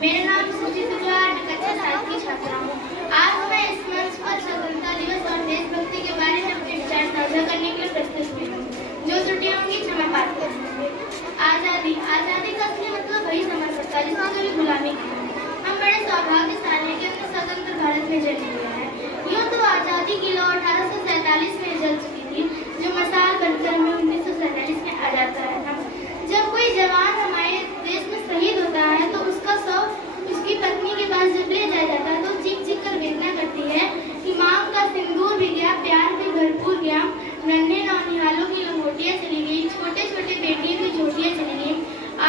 मेरा नाम सुजीत गुजराल, मैं कक्षा 7 की छात्रा हूँ। आज मैं इस मंच पर स्वतंत्रता दिवस और देशभक्ति के बारे में अपने विचार साझा करने के लिए प्रस्तुत हुई हूँ। जो त्रुटियां होंगी क्षमा पात्र करूँगी। आज़ादी का असली मतलब वही समझ सकता है जिसने कभी गुलामी की हो। हम बड़े सौभाग्यशाली हैं कि हमने स्वतंत्र भारत में जन्म लिया है। यूँ तो आज़ादी की लौ 1847 में जल चुकी थी, जो मसाल बनकर हमें 1947 में आ जाता है। जब कोई जवान हमारे देश में शहीद होता है तो उसका शव उसकी पत्नी के पास जब ले जाया जाता है तो चीख चीख कर वेदना करती है कि माँ का सिंदूर भी गया, प्यार भी भरपूर गया, नन्हे नौनिहालों की लंगोटियाँ चली गई, छोटे छोटे बेटियों की झोटियाँ चली गई,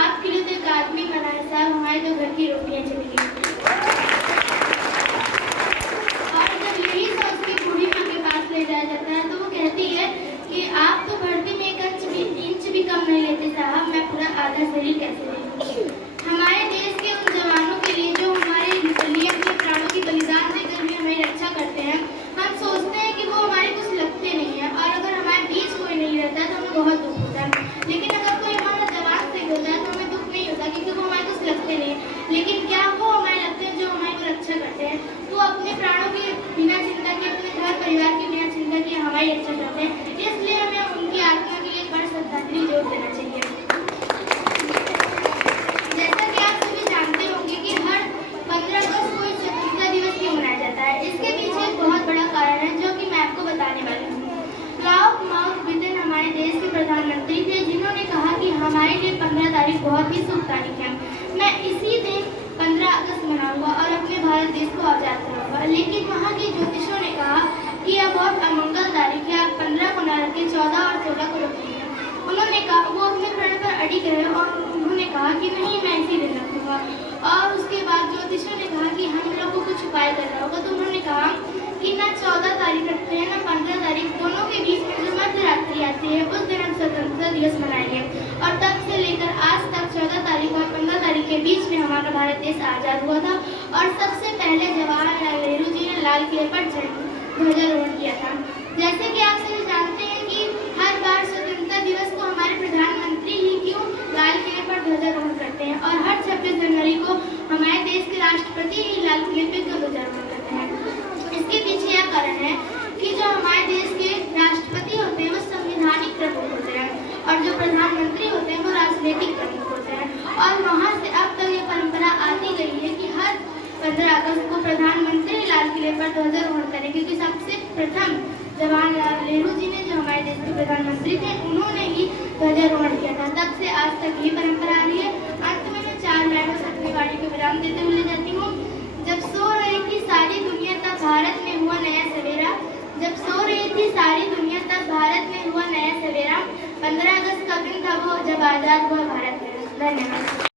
आपके लिए तो एक आदमी मरा है साहब, हमारे तो घर की रोटियाँ चली गई। और जब यही सब उसकी बूढ़ी माँ के पास ले जाया जाता है तो वो कहती है कि आप तो भर्ती में एक इंच भी कम नहीं लेते साहब, मैं पूरा आधा शरीर कैसे लूं। हमारे देश के उन जवानों के लिए जो हमारे लिए अपने प्राणों की बलिदान देकर भी हमें रक्षा करते हैं, हम सोचते हैं कि वो हमारे कुछ लगते नहीं है और अगर हमारे बीच कोई नहीं रहता तो हमें बहुत दुख होता है। लेकिन अगर कोई हमारा जवान शहीद होता है तो हमें दुख नहीं होता क्योंकि वो हमारे कुछ लगते नहीं। लेकिन क्या वो हमारे लगते हैं जो हमारी रक्षा करते हैं, वो अपने प्राणों की बिना चिंता के, अपने घर परिवार की बिना चिंता के हमारी रक्षा करते हैं। इसलिए हमें उनकी आत्मा के लिए एक बड़ा श्रद्धांजलि जोड़ देना चाहिए। जैसा कि आप सभी जानते होंगे कि हर 15 अगस्त को स्वतंत्रता दिवस क्यों मनाया जाता है, इसके पीछे एक बहुत बड़ा कारण है जो कि मैं आपको बताने वाली हूँ। राव माउंटबेटन हमारे देश के प्रधानमंत्री थे जिन्होंने कहा कि हमारे लिए 15 तारीख बहुत ही शुभ तारीख है। मैं इसी दिन 15 अगस्त मनाऊंगा और अपने भारत देश को आजाद कराऊंगा। लेकिन वहाँ के ज्योतिषों ने कहा कि यह बहुत अमंगल तारीख है, आप 15 को न रखें, 14 और 16 को रखिए। उन्होंने कहा, वो अपने प्रण पर अड़िग रहे और उन्होंने कहा कि नहीं, मैं इसी दिन रखूंगा। और उसके बाद ज्योतिषों ने कहा कि हम लोगों को कुछ उपाय करना होगा, तो उन्होंने कहा कि ना 14 तारीख रखते हैं ना 15 तारीख, दोनों के बीच में जो मध्य रात्रि आती है उस दिन हम स्वतंत्रता दिवस मनाएंगे। और तब से लेकर आज तक 14 तारीख और 15 तारीख के बीच में हमारा भारत देश आज़ाद हुआ था और सबसे पहले जवाहरलाल नेहरू जी ने लाल किले पर ध्वजारोहण किया था। जैसे कि आप सभी जानते हैं कि हर बार स्वतंत्रता दिवस को हमारे प्रधानमंत्री ही क्यों लाल किले पर ध्वजारोहण करते हैं और हर 26 जनवरी को हमारे देश के राष्ट्रपति ही लाल किले पर ध्वजारोहण करते हैं। इसके पीछे यह कारण है कि जो हमारे देश के राष्ट्रपति होते हैं वो संवैधानिक प्रमुख होते हैं और जो प्रधानमंत्री होते हैं वो राजनीतिक प्रमुख होते हैं। और वहाँ से अब तक ये परंपरा आती गई है कि हर 15 अगस्त को प्रधानमंत्री लाल किले पर ध्वजारोहण करें, क्योंकि सबसे प्रथम जवाहरलाल नेहरू जी ने, जो हमारे देश के प्रधानमंत्री थे, उन्होंने ही ध्वजारोहण किया था। तब से आज तक ये परंपरा आ रही है। अंत में मैं 4 लाइनों से अपनी वाणी को विराम देते हुए ले जाती हूँ। जब सो रही थी सारी दुनिया तब भारत में हुआ नया सवेरा, जब सो रही थी सारी दुनिया तब भारत में हुआ नया सवेरा, 15 अगस्त का दिन था वो जब आज़ाद हुआ भारत मेरा। धन्यवाद।